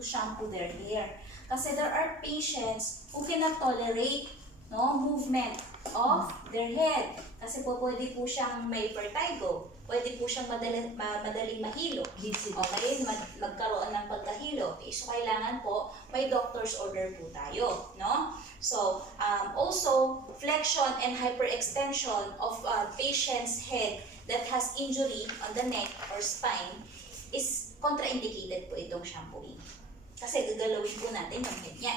to shampoo their hair. Kasi there are patients who cannot tolerate movement of their head. Kasi po pwede po siyang may vertigo, pwede po siyang madaling mahilo. Okay, magkaroon ng pagkahilo. Okay, so kailangan po may doctor's order po tayo, no? So, also flexion and hyperextension of patient's head that has injury on the neck or spine is contraindicated po itong shampooing. Kasi gagalawin po natin yung head niya.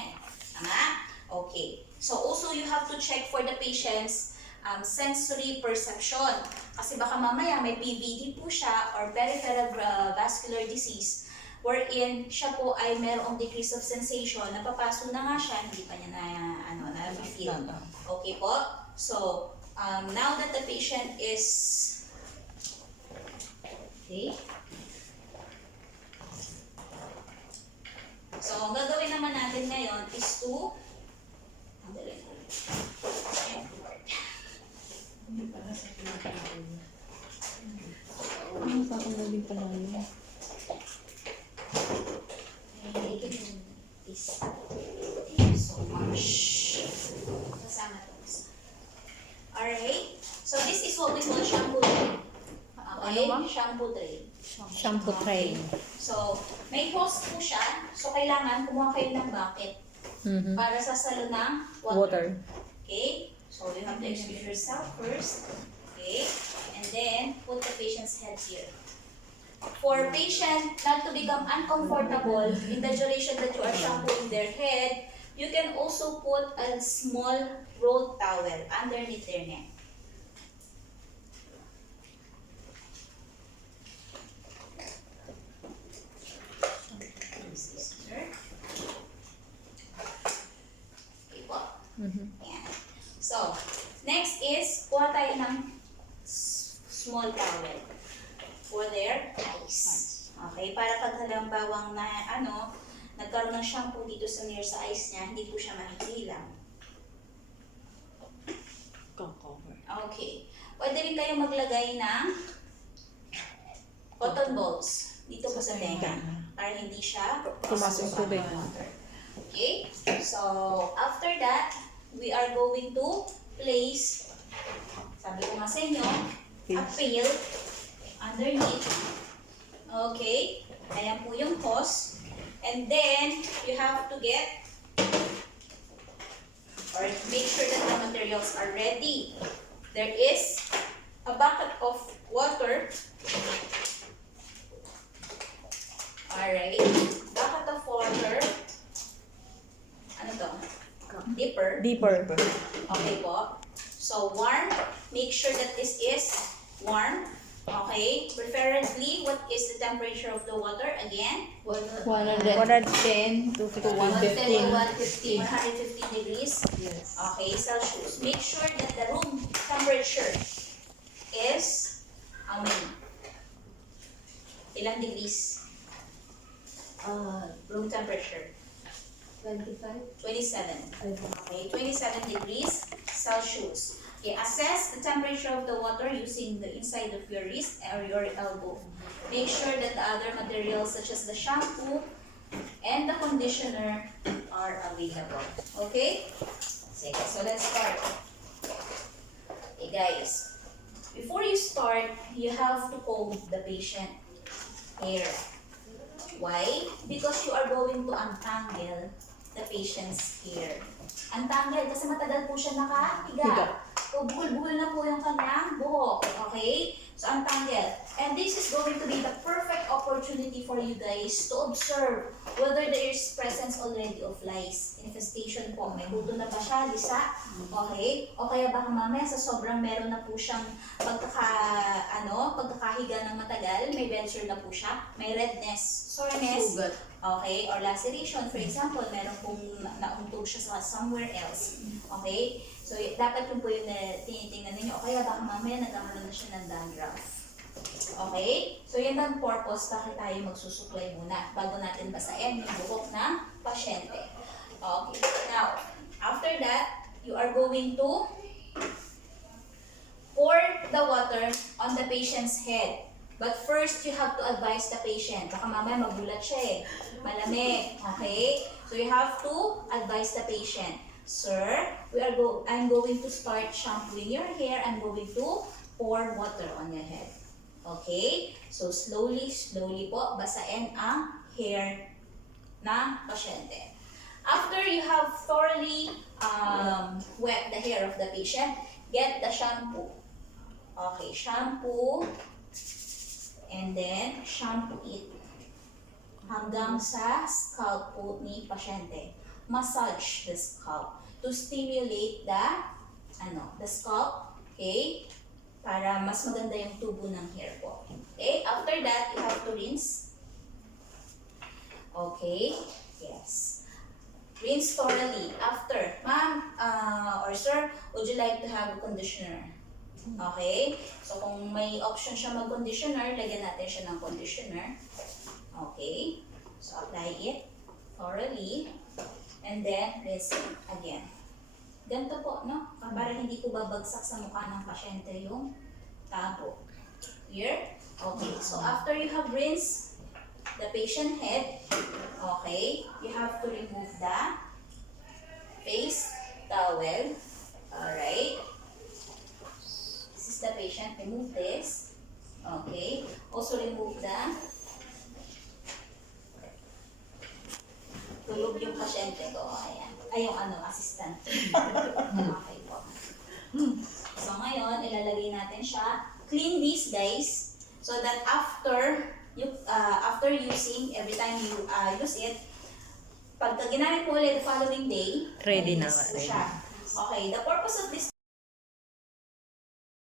Tama? Okay. So also you have to check for the patient's sensory perception. Kasi baka mamaya may PVD po siya or peripheral vascular disease wherein siya po ay mayroong decrease of sensation, napapaso na nga siya, hindi pa niya na-feel. Okay po? So, now that the patient is okay. So, ang gagawin naman natin ngayon is to Ano pa akong galing pala yun? Thank you so much. Kasama to. Alright. So, this is what we call shampoo tray. Okay? Shampoo tray. Shampoo tray. So, may hose po siya. So, kailangan kumuha kayo ng bucket para sasalo ng water. Okay? So, you have to excuse yourself first. Okay? And then, put the patient's head here. For patient not to become uncomfortable in the duration that you are shampooing their head, you can also put a small rolled towel underneath their neck. Ayan. So, next is, kuha tayo ng small towel for their eyes. Okay, para pag halimbawang na, nagkaroon ng shampoo dito sa near sa eyes niya, hindi po siya mahihilang. Okay. Pwede rin kayo maglagay ng cotton balls dito po sa tenga para hindi siya Pumasok sa tubig. Okay, so after that, we are going to place, sabi ko nga sa inyo, a pail underneath. Okay, ayan po yung hose. And then, you have to get, or make sure that the materials are ready. There is a bucket of water. Alright, bucket of water. Ano to? Dipper. Okay po. So, warm. Make sure that this is warm. Okay. Preferably, what is the temperature of the water? Again? 110 to 115. 150 degrees. Yes. Okay, Celsius. Make sure that the room temperature is how many? Ilang degrees? Room temperature. 27. Okay, 27 degrees Celsius. Okay, assess the temperature of the water using the inside of your wrist or your elbow. Make sure that the other materials such as the shampoo and the conditioner are available. Okay? Sige, so let's start. Okay guys, before you start, you have to comb the patient hair. Why? Because you are going to untangle the patient's hair. Untangle kasi matagal po siya nakahiga. So, buhol-buhol na po yung kanyang buhok. Okay? So, untangle. And this is going to be the perfect opportunity for you guys to observe whether there is presence already of lice. Infestation po. May buto na ba siya? Lisa? Okay? O kaya baka mamaya sa sobrang meron na po siyang pagkakahiga ng matagal, may bencher na po siya, may redness, soreness, okay, or laceration. For example, meron pong nauntog siya sa somewhere else. Okay? So, dapat yun po yung tinitingnan ninyo. O kaya baka mamaya nagkakaroon na siya ng dandruff. Okay? So, yan ang purpose bakit tayo magsusuklay muna bago natin basahin yung buhok ng pasyente. Okay. Now, after that, you are going to pour the water on the patient's head. But first, you have to advise the patient. Baka mamaya magulat siya eh. Malamig. Okay? So you have to advise the patient. Sir, I'm going to start shampooing your hair. I'm going to pour water on your head. Okay? So slowly po, basain ang hair ng pasyente. After you have thoroughly wet the hair of the patient, get the shampoo. Okay, shampoo. And then, shampoo it hanggang sa scalp po ni pasyente. Massage the scalp to stimulate the scalp, okay? Para mas maganda yung tubo ng hair po. Okay, after that, you have to rinse. Okay, yes. Rinse thoroughly. After, ma'am or sir, would you like to have a conditioner? Okay? So, kung may option siya mag-conditioner, lagyan natin siya ng conditioner. Okay? So, apply it thoroughly. And then, rinse it again. Ganito po, no? Para hindi po babagsak sa mukha ng pasyente yung tabo. Here? Okay. So, after you have rinsed the patient head, okay, you have to remove the face towel. Alright? This is the patient. Remove this. Okay. Also remove the tulog yung pasyente ko. Ayan. Ay, yung assistant. Okay po. So ngayon, ilalagay natin siya. Clean these guys so that after using, every time you use it, pagka ginamit mo ulit the following day, Ready na. malinis po siya. Okay, the purpose of this